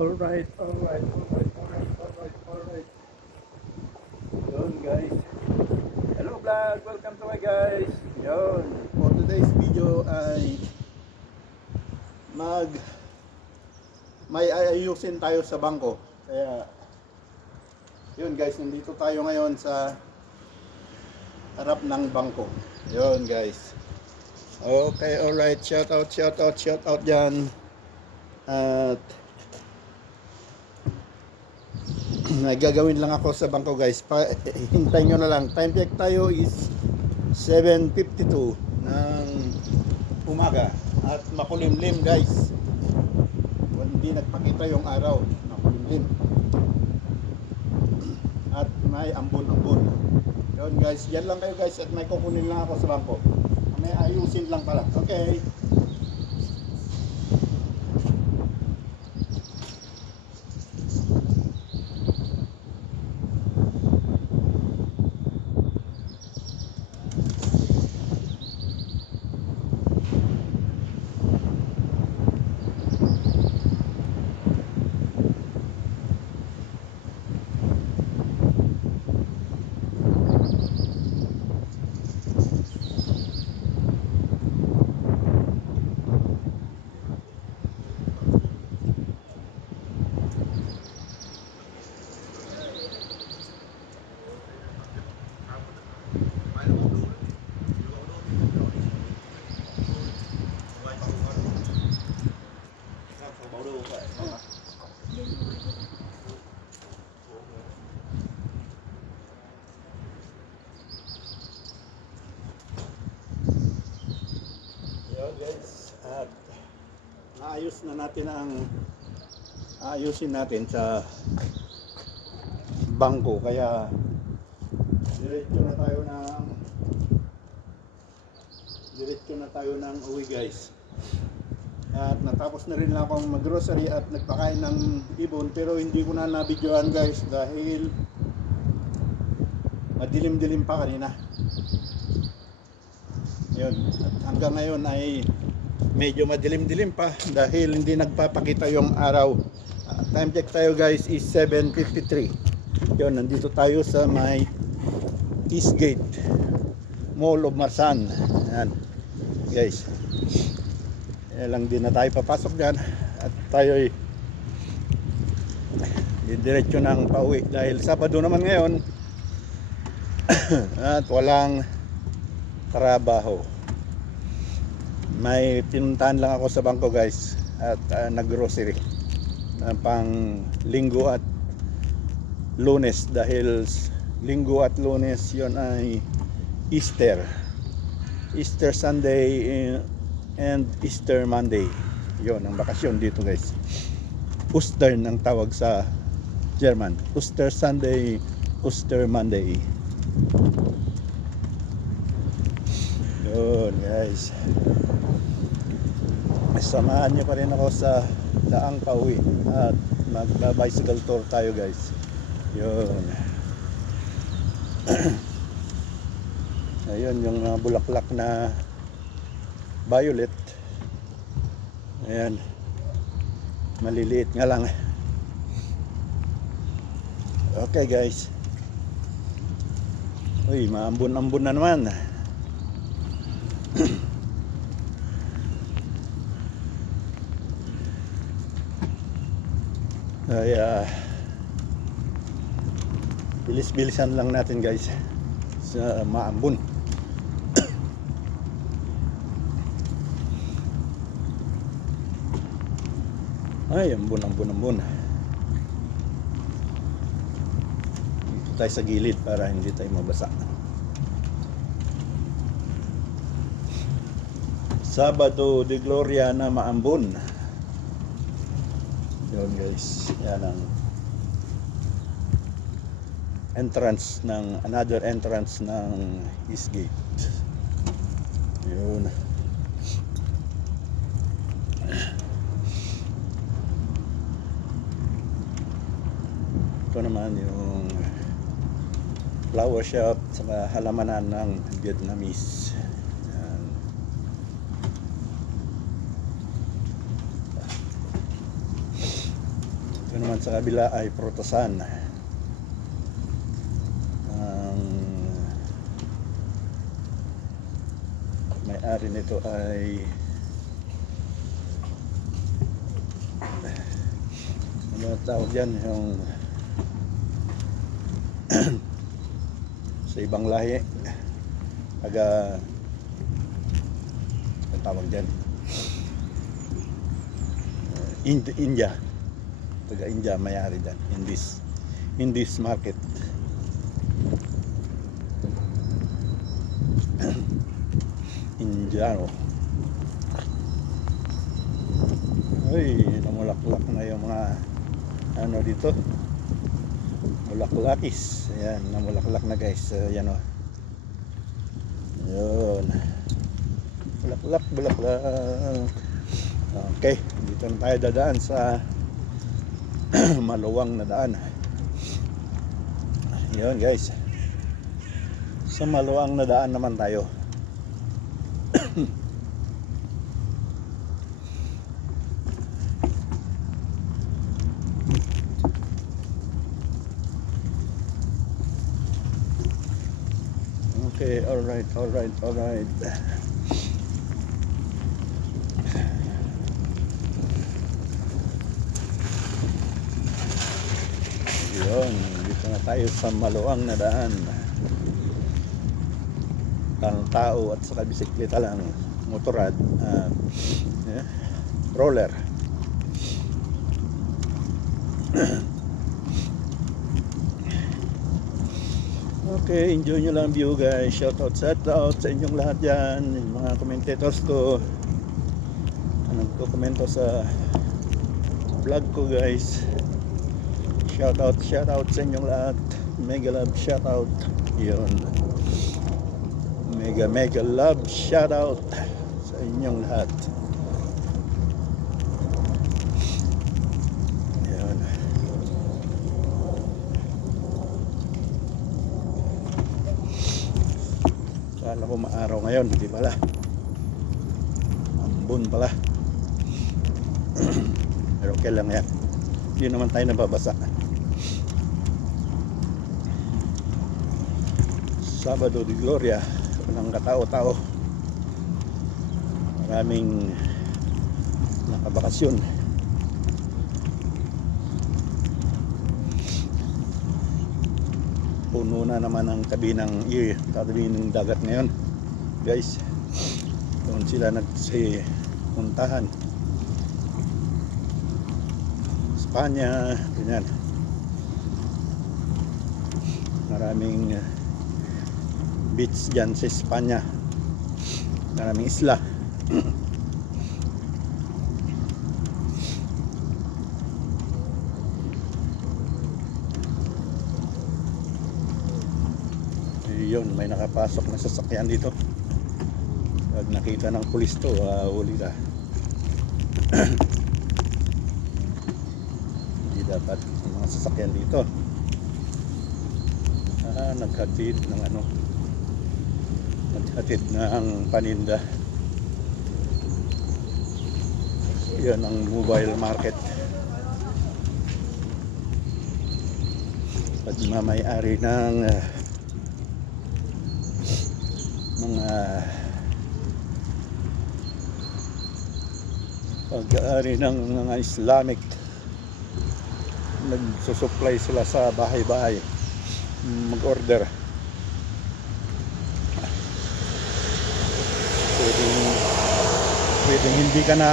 Alright, alright, alright, alright, alright, alright. Yun guys. Hello vlog, welcome to my guys. Yun, for today's video ay may ayusin tayo sa bangko. Kaya yun guys, nandito tayo ngayon sa harap ng bangko. Yun guys. Okay, alright, shout out dyan. At nagagawin lang ako sa bangko guys. Hintayin nyo na lang. Time check tayo is 7:52 ng umaga. At makulimlim guys. Hindi nagpakita yung araw. Makulimlim. At may ambon-ambon. Yun guys. Yan lang kayo guys. At may kukunin lang ako sa bangko. May ayusin lang pala. Okay. Guys, at ayusin natin sa bangko, kaya diretso na tayo ng uwi guys. At natapos na rin lang akong mag-grocery at nagpakain ng ibon, pero hindi ko na nabidyoan guys dahil madilim-dilim pa kanina. Yun. At hanggang ngayon ay medyo madilim-dilim pa dahil hindi nagpapakita yung araw. Time check tayo guys is 7:53. Yun, nandito tayo sa may Eastgate Mall of Marsan. Ayan guys. Lang din na tayo papasok dyan at tayo ay diretso ng pauwi dahil Sabado naman ngayon. At walang trabaho. May pinuntahan lang ako sa bangko guys at nag-grocery pang Linggo at Lunes dahil Linggo at Lunes yon ay Easter Sunday and Easter Monday. Yon ang bakasyon dito guys. Ostern ang tawag sa German. Easter Sunday, Easter Monday. Yun guys, samahan nyo pa rin ako sa daang pauwi at mag-bicycle tour tayo guys. Yun. Ayun yung bulaklak na violet. Ayan, maliliit nga lang. Okay guys. Uy, maambon-ambon na naman. Ay, bilis-bilisan lang natin guys sa maambon. Ay, ambon. Dito tayo sa gilid para hindi tayo mabasa. Sabado de Gloria na maambon. Yun guys, yan ang another entrance ng Eastgate. Yun. Ito naman yung flower shop sa halamanan ng Vietnamese. Yan. naman sa kabila ay prutasan. Ang may-ari nito ay ano tawag yan, yung sa ibang lahi, taga ang tawag dyan, India, taga India may-ari dyan in this market. Indiano. Ay, namulaklak na yung mga ano dito, mulaklakis. Ayan, namulaklak na guys. Ayan o. Ayun. Bulaklak. Okay, dito na tayo dadaan sa maluwang na daan. Ayun guys. Sa maluwang na daan naman tayo. Okay, alright. Yun, dito na tayo sa maluwang na daan. Tao at saka bisikleta lang, motorad, roller. Okay, enjoy nyo lang view guys. Shout out sa inyong lahat dyan, yung mga commentators ko, nagko-komento sa vlog ko guys. Shout out sa inyong lahat. Mega love shout out. Yun, mega love shout out sa inyong lahat. Yun. Kala ko maaraw ngayon, hindi pala, ambon pala. Pero okay lang yan, hindi naman tayo nababasa. Sabado de Gloria, walang katao-tao, maraming nakabakasyon. Puno na naman ang tabi ng dagat ngayon guys. Doon sila nagsipuntahan, Espanya, ganyan. Maraming beach dyan sa Espanya, maraming isla. Yun, may nakapasok na sasakyan dito. Pag nakita ng pulis to, huli ka. Hindi dapat yung mga sasakyan dito. Naghatid ng naghatid ng paninda. Yan ang mobile market. Pagmamayari ng mga pag-aari ng mga Islamic, nagsusupply sila sa bahay-bahay, mag-order. Pwedeng hindi ka na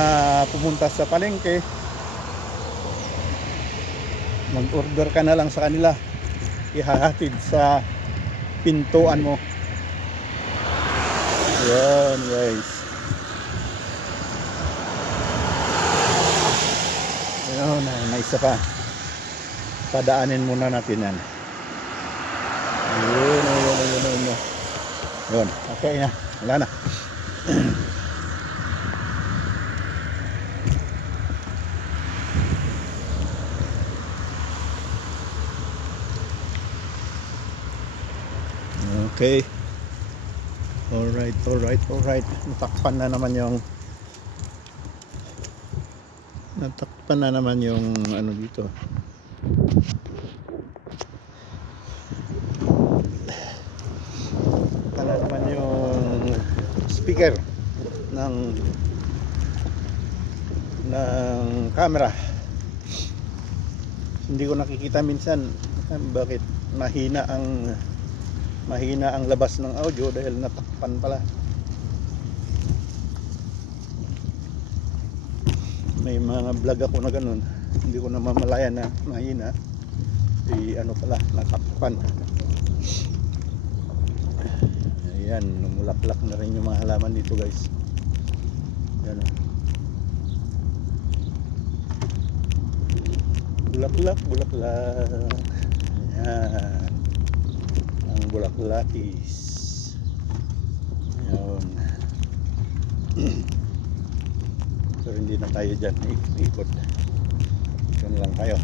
pumunta sa palengke, mag-order ka na lang sa kanila, ihahatid sa pintuan mo. Yan guys. Ayun, may isa pa. Padaanin muna natin yan. Ayun. Yun, okay na. Wala na. Okay. Alright. Natakpan na naman yung ano dito. Ano naman yung speaker ng camera. Hindi ko nakikita minsan bakit mahina ang labas ng audio dahil natakpan pala. May mga vlog ako na ganun, hindi ko namamalayan na mahina, ano pala, natakpan. Ayan, numulaklak na rin yung mga halaman dito guys. Ayan, bulaklak. Ayan, ang bulaklakis. Ayan. Pero hindi na tayo dyan ikot. Ito na lang tayo.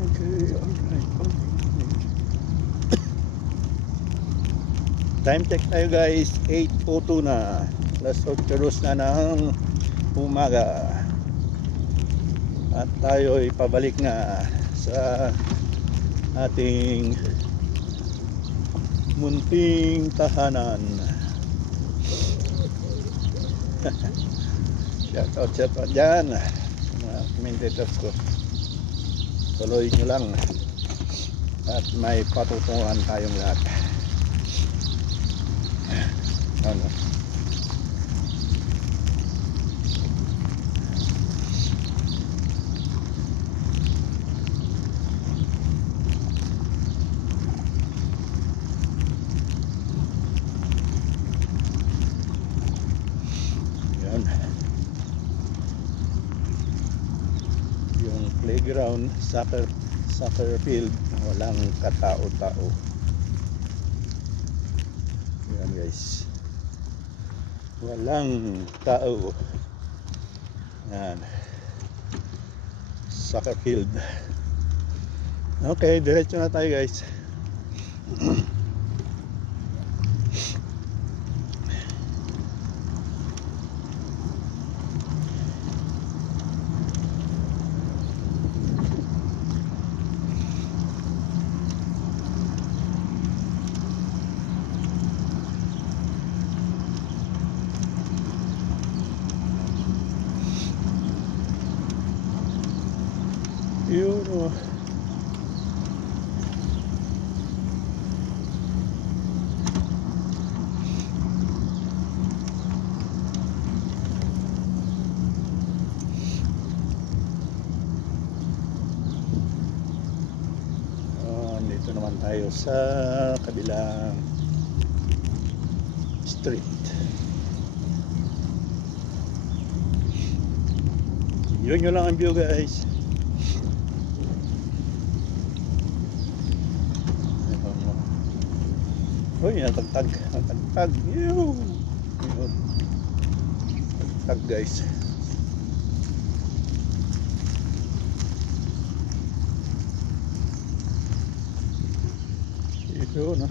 Okay, alright. Time check tayo guys, 8:02 na. Last 8 na ng umaga. At tayo ay pabalik na sa ating munting tahanan. Shoutout dyan mga commentators ko. Tuloy nyo lang at may patutunguhan tayong lahat. Ano? Yung playground, soccer field, walang katao-tao. Yan guys, walang tao. Yan, soccer field. Okay, diretso na tayo guys. Yun o. Dito naman tayo sa kabilang street. Yun lang ang view guys. Uy, natagtag. Yun. Natagtag guys. Ito na.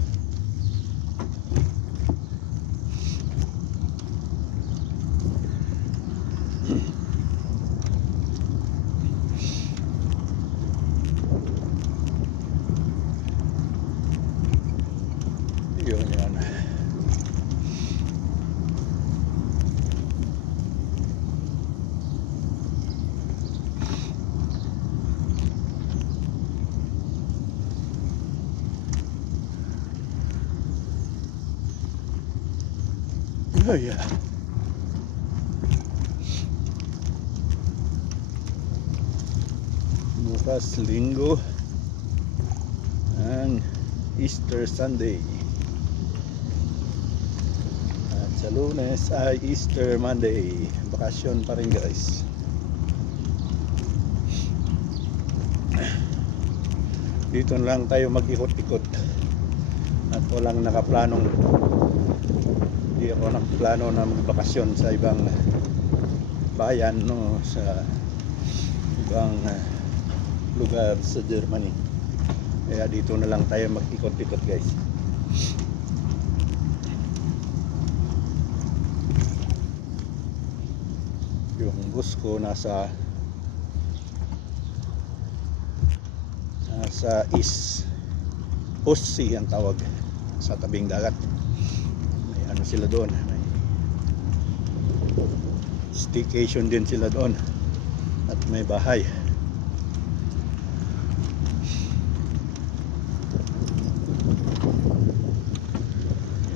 Yun. Oh yeah. Bukas Linggo ang Easter Sunday. At sa Lunes ay Easter Monday. Bakasyon pa rin guys. Dito lang tayo mag-ikot-ikot. At walang nakaplanong, hindi ako nagplano na magbakasyon sa ibang bayan, no, sa ibang lugar sa Germany. Kaya dito na lang tayo mag-ikot-ikot guys. yung bus ko nasa East Sea ang tawag, sa tabing dagat. May ano sila doon, may staycation din sila doon at may bahay.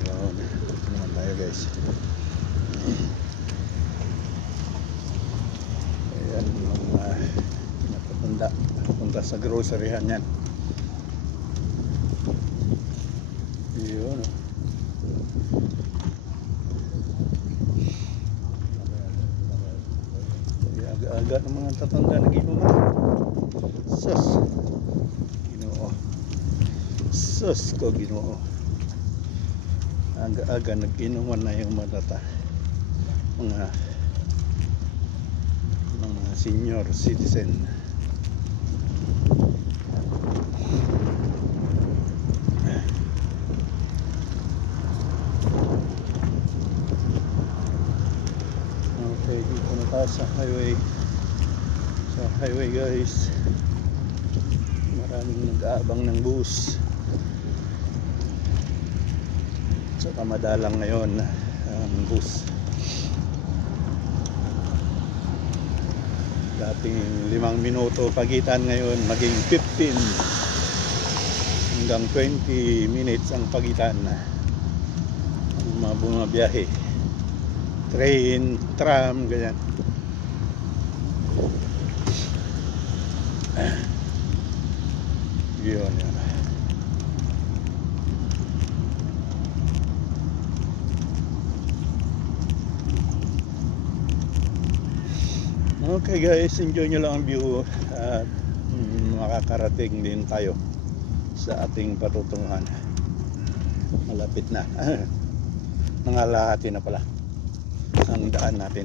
Yun, ito naman tayo guys. Ayan yung napapunta punta sa groceryhan yan. Yun, aga-aga ng mga tatanda nag-inuman. Sus Ginoo, sus ko Ginoo, aga-aga nag-inuman na yung mga senior citizen. Okay, dito na tayo sa highway guys. Maraming nag-aabang ng bus, saka madalang ngayon ang bus. Dating 5 minuto pagitan, ngayon maging 15 hanggang 20 minutes ang pagitan ng mga bumabiyahe, train, tram, ganyan. Yun. Okay guys, enjoy nyo lang ang view at makakarating din tayo sa ating patutunguhan. Malapit na. Nangalahati na pala ang daan natin.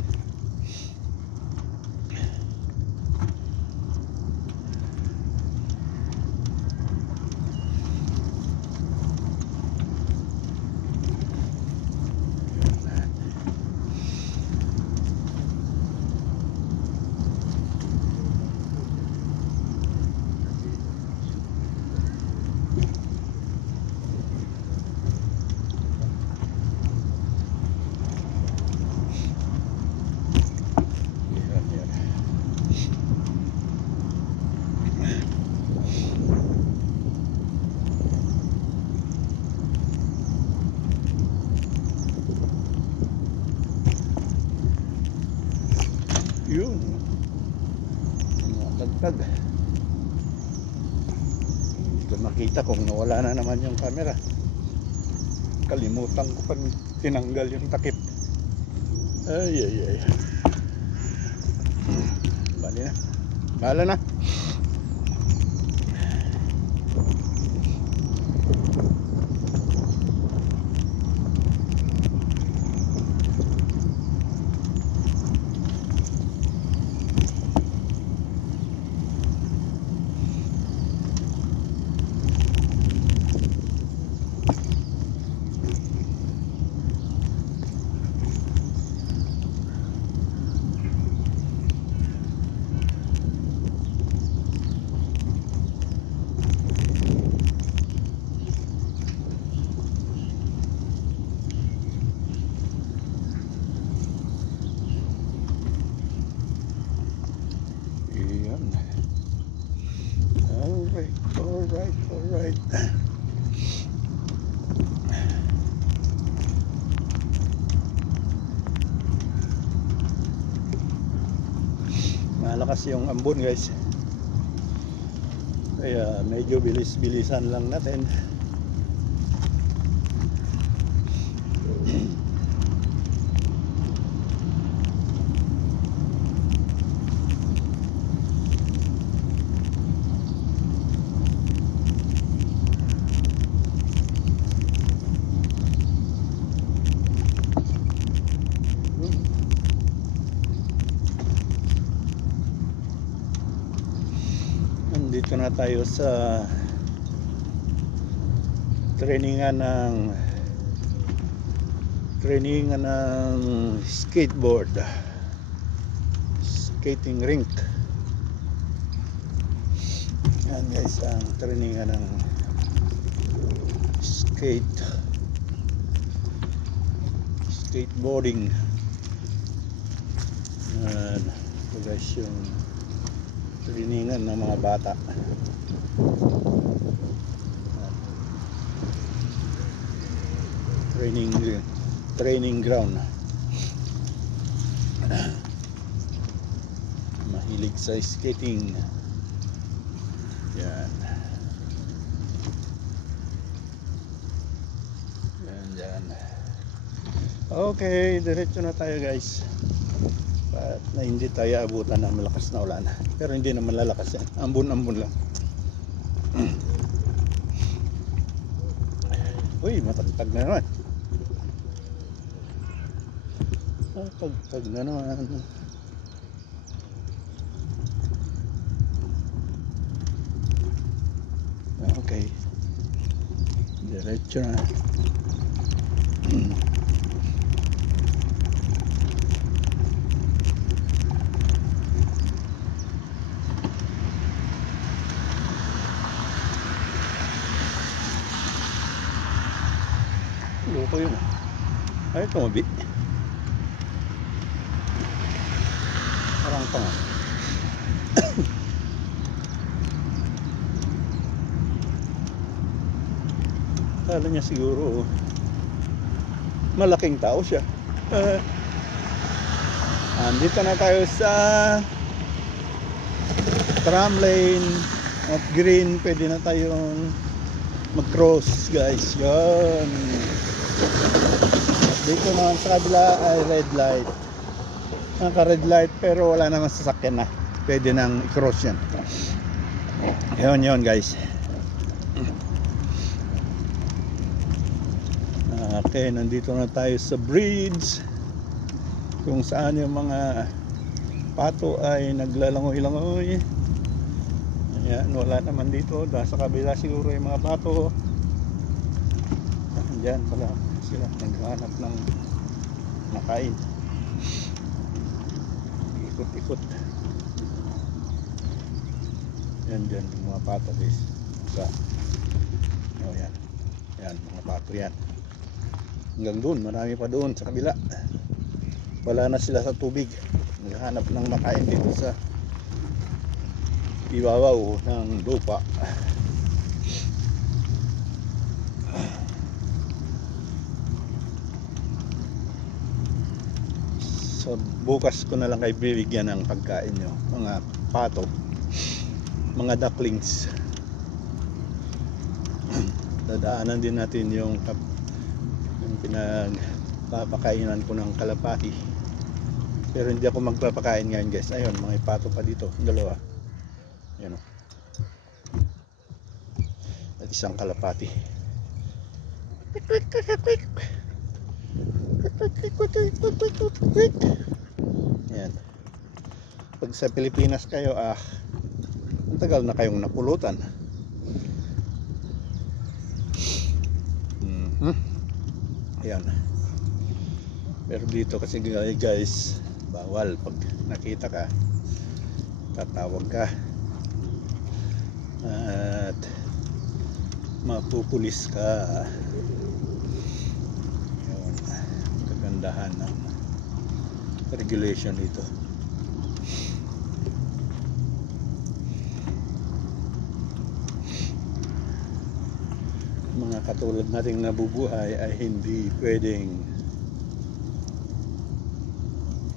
Yun, natagtag. Hindi ko makita kung nawala na naman yung camera. Kalimutan ko pa tinanggal yung takip. Ay. Bali na. Bahala na. Alright. Malakas yung ambon guys, kaya medyo bilis-bilisan lang natin. Dito na tayo sa trainingan ng skateboard. skating rink. Yan guys, ang trainingan ng skateboarding. Yan, ito guys yung trainingan ng mga bata. Training ground. Mahilig sa skating. Yan. Yan. Okay, diretso na tayo guys. At na hindi tayo abutan ng malakas na ulan. Pero hindi naman lalakas yan. Ambon-ambon lang. Uy, matagtag na naman. Matagtag na naman. Okay. Diretso na. Loko yun. Ay, tumabi. Parang panga. Kala niya siguro malaking tao siya. Andito na tayo sa tram lane at green. Pwede na tayong mag-cross guys. Yan. Dito naman sa kabila ay red light. Naka-red light pero wala namang sasakyan na. Pwede nang i-cross yan. Yun guys. Okay, nandito na tayo sa bridge kung saan yung mga pato ay naglalangoy-langoy. Ayan, wala naman dito. Sa kabila siguro yung mga pato. Diyan pala sila naghahanap ng makain. Ikot-ikot. Yan dyan yung mga pato guys. Yan. Yan, mga pato yan. Hanggang doon, marami pa doon sa kabila. Wala na sila sa tubig. Naghahanap ng makain dito sa ibabaw ng lupa. So bukas ko na lang kayo bibigyan ng pagkain nyo, mga pato, mga ducklings. Dadaanan din natin yung pinagpapakainan ko ng kalapati, pero hindi ako magpapakain ngayon guys. Ayun, mga pato pa dito, dalawa. Yan o. At isang kalapati. Yan. Pag sa Pilipinas kayo, ang tagal na kayong napulutan. Ayan. Pero dito kasi guys, bawal. Pag nakita ka, tatawag ka at mapupulis ka. Ayan. Kagandahan ng regulation dito. Mga katulad nating nabubuhay ay hindi pwedeng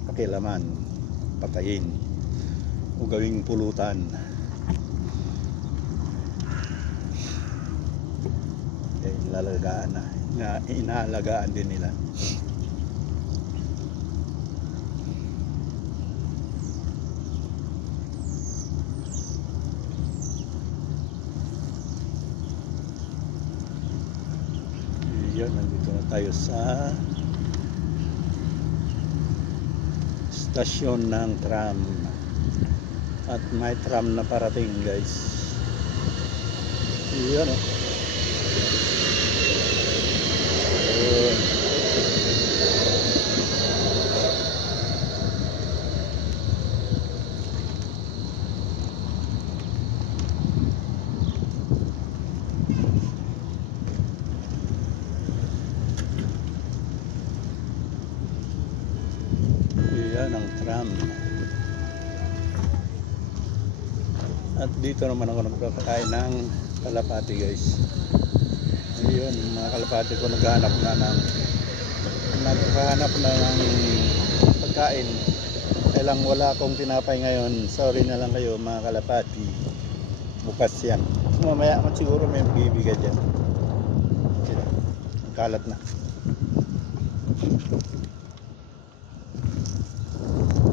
pakilaman, patayin o gawing pulutan. Inaalagaan din nila. Yun, nandito na tayo sa stasyon ng tram at may tram na parating guys. Yun o. Sam. At dito naman ako nagpapakain ng kalapati guys. Ayun, mga kalapati ko naghahanap na ng pagkain. Kaya lang wala akong tinapay ngayon. Sorry na lang kayo mga kalapati. Bukas yan. Mamaya siguro may bibigay dyan. Kalat na.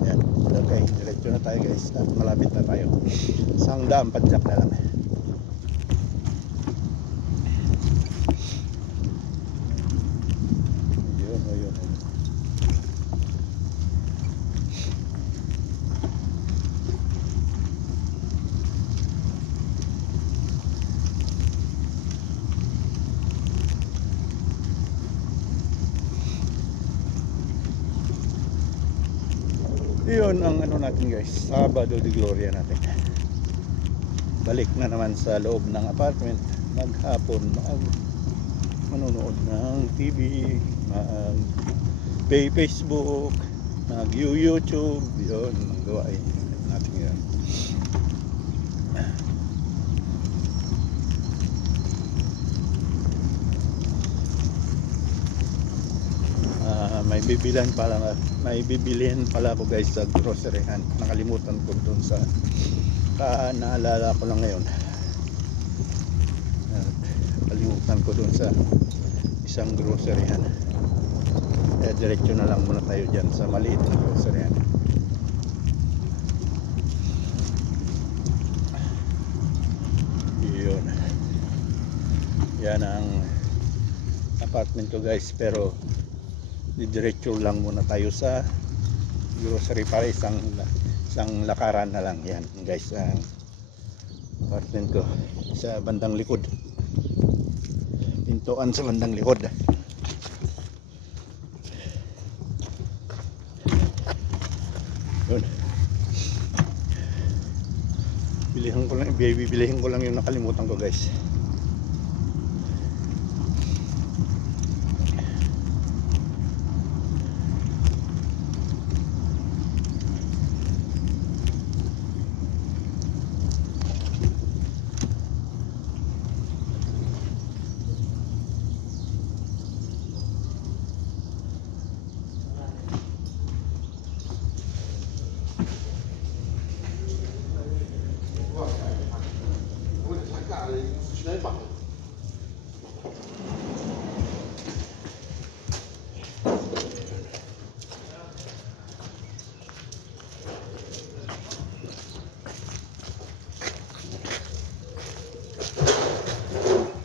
Yan. Okay, diretso na tayo guys. At malapit na tayo. Isang daan padyak na lang. Yun. Yun ang ano natin guys, Sabado de Gloria natin. Balik na naman sa loob ng apartment, maghapon, manonood ng TV, Facebook, YouTube, yun ang gawain natin yan. May bibilihan pala ako guys sa groceryhan. Nakalimutan ko doon sa naalala ko lang ngayon. Kalimutan ko doon sa isang groceryhan. Diretso na lang muna tayo dyan sa maliit na groceryhan. Yun. Yan ang apartment ko guys, pero diretso lang muna tayo sa grocery para isang lakaran na lang. Yan guys ang apartment ko sa bandang likod, pintuan sa bandang likod. Yun. Bibilihin ko lang yung nakalimutan ko guys.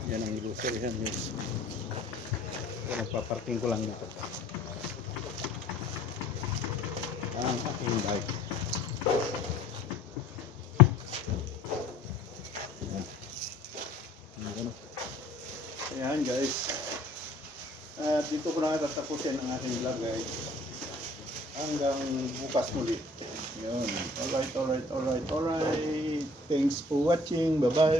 Yan ang grocery yan guys. Nagpaparking ko lang dito ang aking bike. Ayan guys, dito ko na tatapusin ang aking vlog guys. Hanggang bukas muli. Yun. Alright. Thanks for watching. Bye bye.